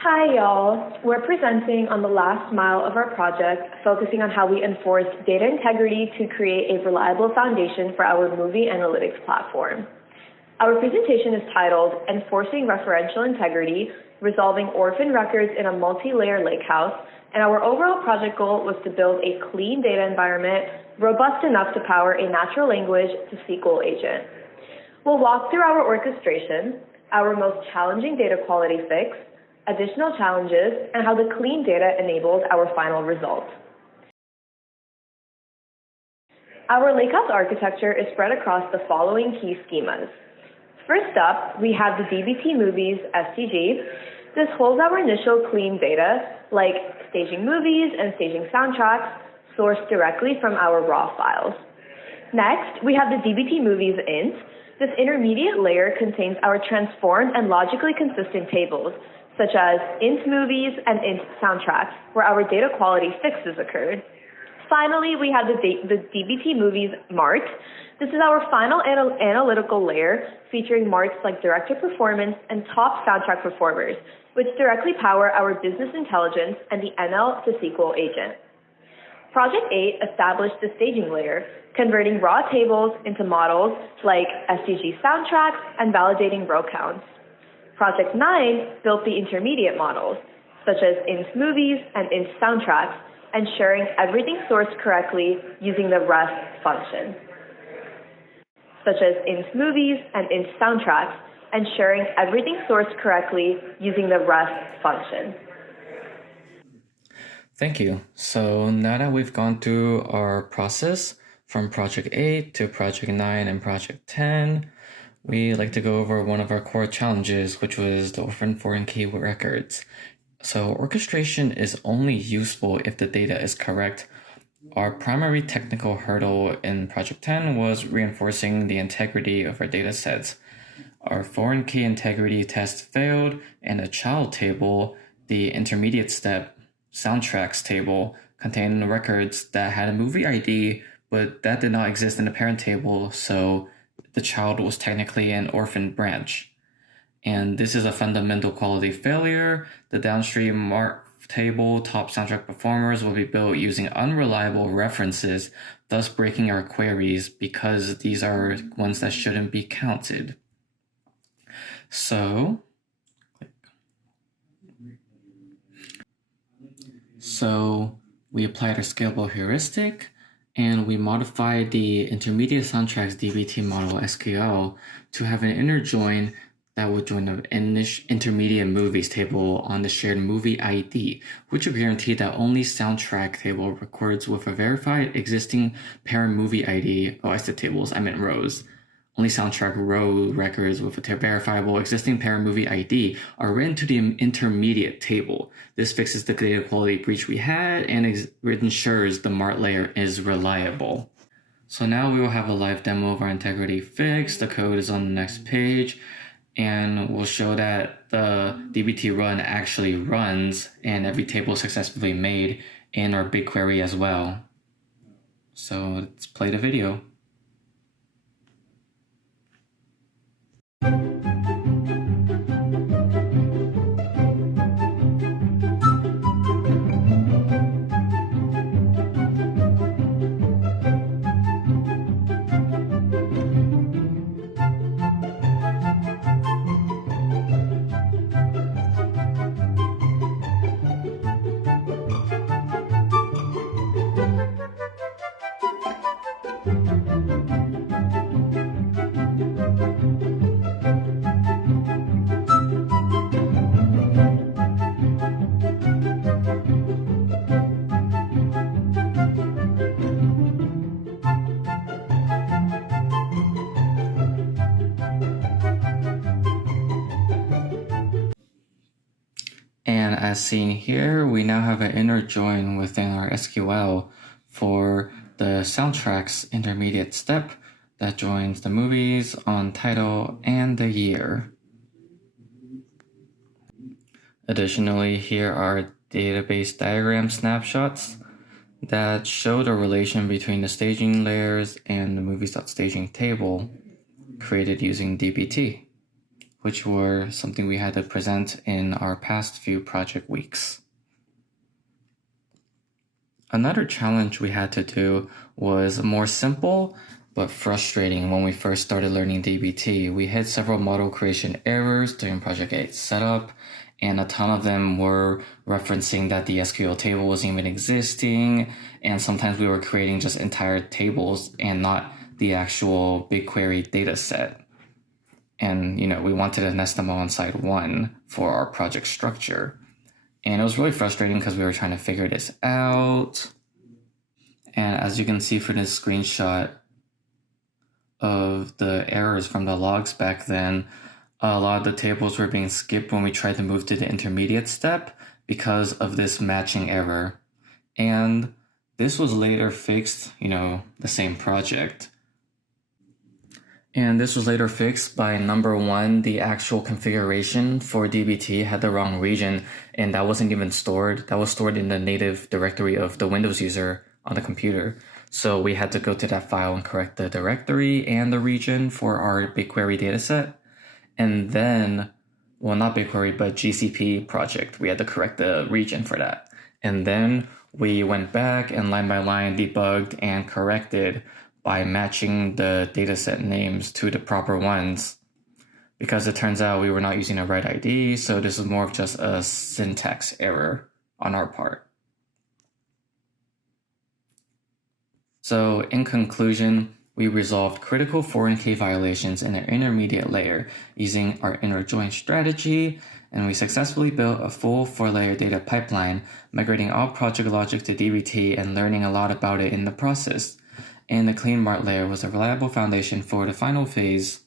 Hi, y'all. We're presenting on the last mile of our project, focusing on how we enforce data integrity to create a reliable foundation for our movie analytics platform. Our presentation is titled Enforcing Referential Integrity, Resolving Orphan Records in a Multi-Layer Lakehouse, and our overall project goal was to build a clean data environment robust enough to power a natural language to SQL agent. We'll walk through our orchestration, our most challenging data quality fix, additional challenges, and how the clean data enabled our final result. Our lakehouse architecture is spread across the following key schemas. First up, we have the DBT Movies STG. This holds our initial clean data, like staging movies and staging soundtracks, sourced directly from our raw files. Next, we have the DBT Movies int. This intermediate layer contains our transformed and logically consistent tables, such as int movies and int soundtracks, where our data quality fixes occurred. Finally, we have the DBT Movies Mart. This is our final analytical layer featuring marts like director performance and top soundtrack performers, which directly power our business intelligence and the ML to SQL agent. Project 8 established the staging layer, converting raw tables into models like SDG soundtracks and validating row counts. Project 9 built the intermediate models, such as int movies and int soundtracks, ensuring everything sourced correctly using the rest function. Such as int movies and int soundtracks, ensuring everything sourced correctly using the rest function. Thank you. So now that we've gone through our process from Project 8 to Project 9 and Project 10, we like to go over one of our core challenges, which was the orphan foreign key records. So orchestration is only useful if the data is correct. Our primary technical hurdle in Project 10 was reinforcing the integrity of our data sets. Our foreign key integrity test failed, and the child table, the intermediate step soundtracks table, contained records that had a movie ID, but that did not exist in the parent table, so the child was technically an orphan branch. And this is a fundamental quality failure. The downstream mark table top soundtrack performers will be built using unreliable references, thus breaking our queries because these are ones that shouldn't be counted. So we applied our scalable heuristic, and we modified the intermediate soundtracks DBT model SQL to have an inner join that would join the intermediate movies table on the shared movie ID, which would guarantee that only soundtrack table records with a verified existing parent movie ID. Oh, I said tables, I meant rows. Only soundtrack row records with a verifiable existing parent movie ID are written to the intermediate table. This fixes the data quality breach we had and it ensures the MART layer is reliable. So now we will have a live demo of our integrity fix. The code is on the next page, and we'll show that the DBT run actually runs and every table is successfully made in our BigQuery as well. So let's play the video. And as seen here, we now have an inner join within our SQL for the soundtracks intermediate step that joins the movies on title and the year. Additionally, here are database diagram snapshots that show the relation between the staging layers and the movies.staging table created using DBT. which were something we had to present in our past few project weeks. Another challenge we had to do was more simple but frustrating when we first started learning DBT. We had several model creation errors during Project 8 setup, and a ton of them were referencing that the SQL table wasn't even existing, and sometimes we were creating just entire tables and not the actual BigQuery data set. And, we wanted to nest them all inside one for our project structure. And it was really frustrating because we were trying to figure this out. And as you can see from this screenshot of the errors from the logs back then, a lot of the tables were being skipped when we tried to move to the intermediate step because of this matching error. And this was later fixed, the same project. And this was later fixed by number one, the actual configuration for DBT had the wrong region, and that wasn't even stored. That was stored in the native directory of the Windows user on the computer. So we had to go to that file and correct the directory and the region for our BigQuery dataset. And then, well, not BigQuery, but GCP project, we had to correct the region for that. And then we went back and line by line debugged and corrected by matching the dataset names to the proper ones, because it turns out we were not using the right ID, so this was more of just a syntax error on our part. So in conclusion, we resolved critical foreign key violations in an intermediate layer using our inner join strategy, and we successfully built a full 4-layer data pipeline, migrating all project logic to DBT and learning a lot about it in the process. And the clean mart layer was a reliable foundation for the final phase.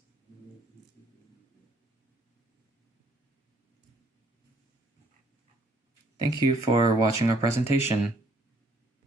Thank you for watching our presentation.